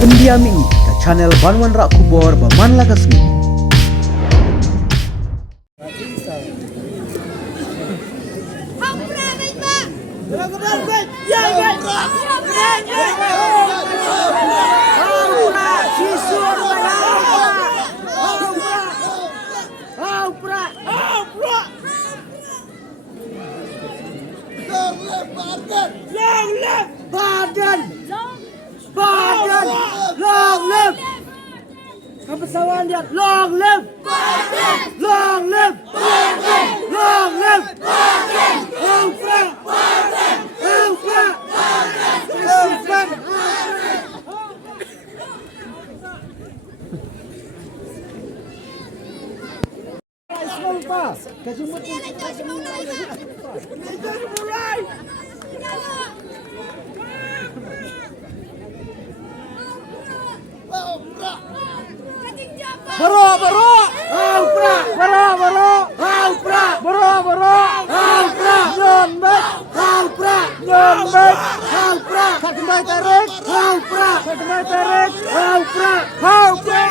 pendiam ini ke channel Banwan Rak Kubor Baman Lagasmi. Long live! Kebesaran dia, long live! Long live! Long live! Tarik!